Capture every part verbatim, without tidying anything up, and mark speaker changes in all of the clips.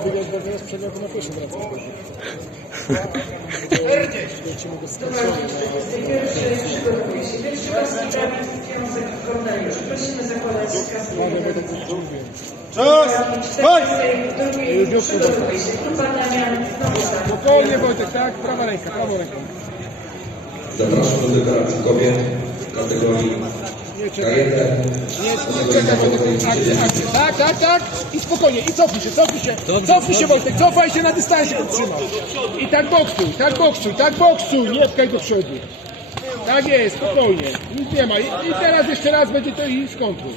Speaker 1: wygrać bardzo sprzedał, to na pierwszy wraca. Lecimy go skracony.
Speaker 2: Pierwszy raz sprawi związek wolontariuszy. Prosimy zakładać kasę.
Speaker 1: Czas! Chodź!
Speaker 2: Grupa Damian znowu tak.
Speaker 1: Spokojnie Wojtek, tak? Prawa ręka, prawą ręką.
Speaker 3: Zapraszam do deklaracji kobiet w kategorii K jeden.
Speaker 1: Nie, nie czekaj Wojtek, akcja, akcja. Tak, tak, tak. I spokojnie, i cofnij się, cofnij się. Cofnij się Wojtek, cofaj się na dystansie, go trzymał. I tak boksuj, tak boksuj, tak boksuj. Nie pchaj do przodu. Tak jest, spokojnie. Nic nie ma. I, i teraz jeszcze raz będzie to i skontruj.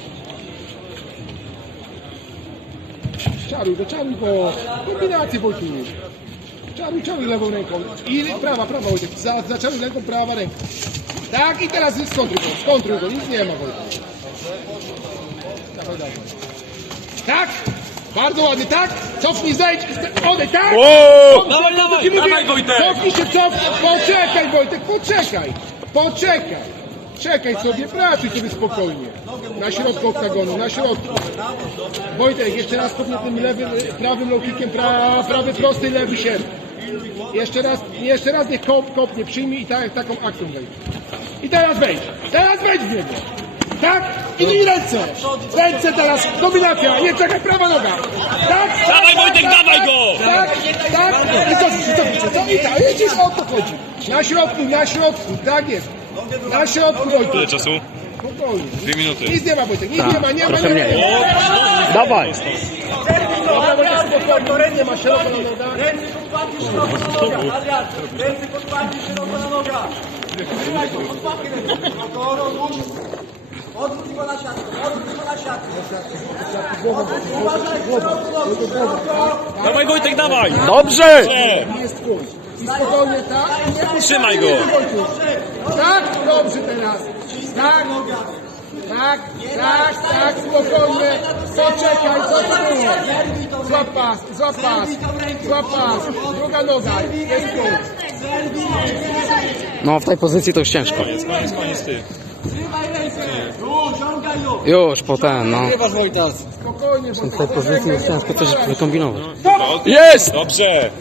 Speaker 1: Czaruj go, czaruj go. Kombinację Wojtek. Czaruj, czaruj lewą ręką. I prawa, prawa Wojtek. Za, za czaruj ręką, prawa ręka. Tak i teraz skontruj go, skontruj go. Nic nie ma Wojtek. Dawaj, dawaj. Tak! Bardzo ładnie, tak! Cofnij, zejdź! Odejdź, tak!
Speaker 4: O! Dawaj, dawaj, dawaj Wojtek!
Speaker 1: Cofnij się, cofnij! Poczekaj Wojtek, poczekaj! Poczekaj! Czekaj sobie, pracuj sobie spokojnie. Na środku oktagonu, na środku. Wojtek, jeszcze raz kopnij tym lewym, prawym low kickiem, pra, prawy prosty, lewy sierp. Jeszcze raz, jeszcze raz niech kop, kopnie, przyjmij i tak, taką akcją wejdź. I teraz wejdź, teraz wejdź w niego. Tak? I, i ręce. Ręce teraz, kombinacja, nie czekaj, prawa noga. Tak?
Speaker 4: Dawaj Wojtek,
Speaker 1: tak,
Speaker 4: dawaj
Speaker 1: tak,
Speaker 4: go!
Speaker 1: Tak, tak. I cofnij się, cofnij się, co? I tak, widzisz, o to chodzi. Na środku, na środku, tak jest. Na środku Wojtek.
Speaker 4: Ile czasu?
Speaker 1: Spokojnie.
Speaker 4: Dwie minuty.
Speaker 1: Nic nie ma Wojtek, nic nie ma, nie ma,
Speaker 5: proszę
Speaker 1: nie
Speaker 5: mnie.
Speaker 1: ma.
Speaker 5: Dawaj!
Speaker 1: Dobra, Wojtek, spokojnie, nie ma szeroko na nogach.
Speaker 6: Ręce podpadnie szeroko na nogach, Adrian! Ręce podpadnie szeroko na nogach! Trzymaj go, podpadnie ręce! Odwróć! Odwróć go na siatkę, odwróć go na siatkę! Uważaj, szeroko nogę, szeroko!
Speaker 4: Dawaj Wojtek, dawaj!
Speaker 5: Dobrze!
Speaker 1: Nie jest twój. I spokojnie, tak? Nie
Speaker 4: Trzymaj go!
Speaker 1: Tak, dobrze teraz. Tak, tak, tak, tak, spokojnie. Poczekaj, co to było? Złap pas, złap pas, złap pas. Druga noga, jest tu.
Speaker 5: No w tej pozycji to już ciężko.
Speaker 4: Koniec, koniec, koniec, ty.
Speaker 6: Trzymaj ręce! Tu, ciągaj ją!
Speaker 5: Już po ten, no.
Speaker 1: Spokojnie,
Speaker 5: W tej pozycji jest ciężko coś wykombinować.
Speaker 4: No,
Speaker 5: Jest!
Speaker 4: Dobrze!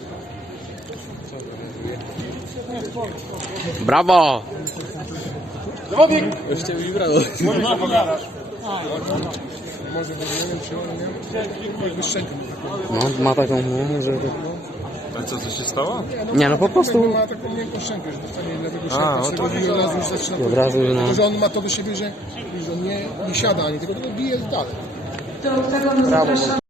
Speaker 5: Brawo!
Speaker 1: Dobieg! Już cię wybrało. Może się pogadasz. Może, nie wiem, czy on nie? Jakby szczękę.
Speaker 5: No ma taką, no, że...
Speaker 4: A co, co się stało?
Speaker 5: Nie, no po prostu...
Speaker 1: Ma taką miękką szczękę, że dostanie lewego
Speaker 4: A,
Speaker 1: szczęka,
Speaker 4: no
Speaker 1: z tego
Speaker 4: to-
Speaker 1: od razu już zaczyna...
Speaker 5: I od razu, no.
Speaker 1: Tylko, że on ma to do siebie, że, że on nie, nie siada ani tylko bije dalej.
Speaker 2: Do oktagonu zapraszam.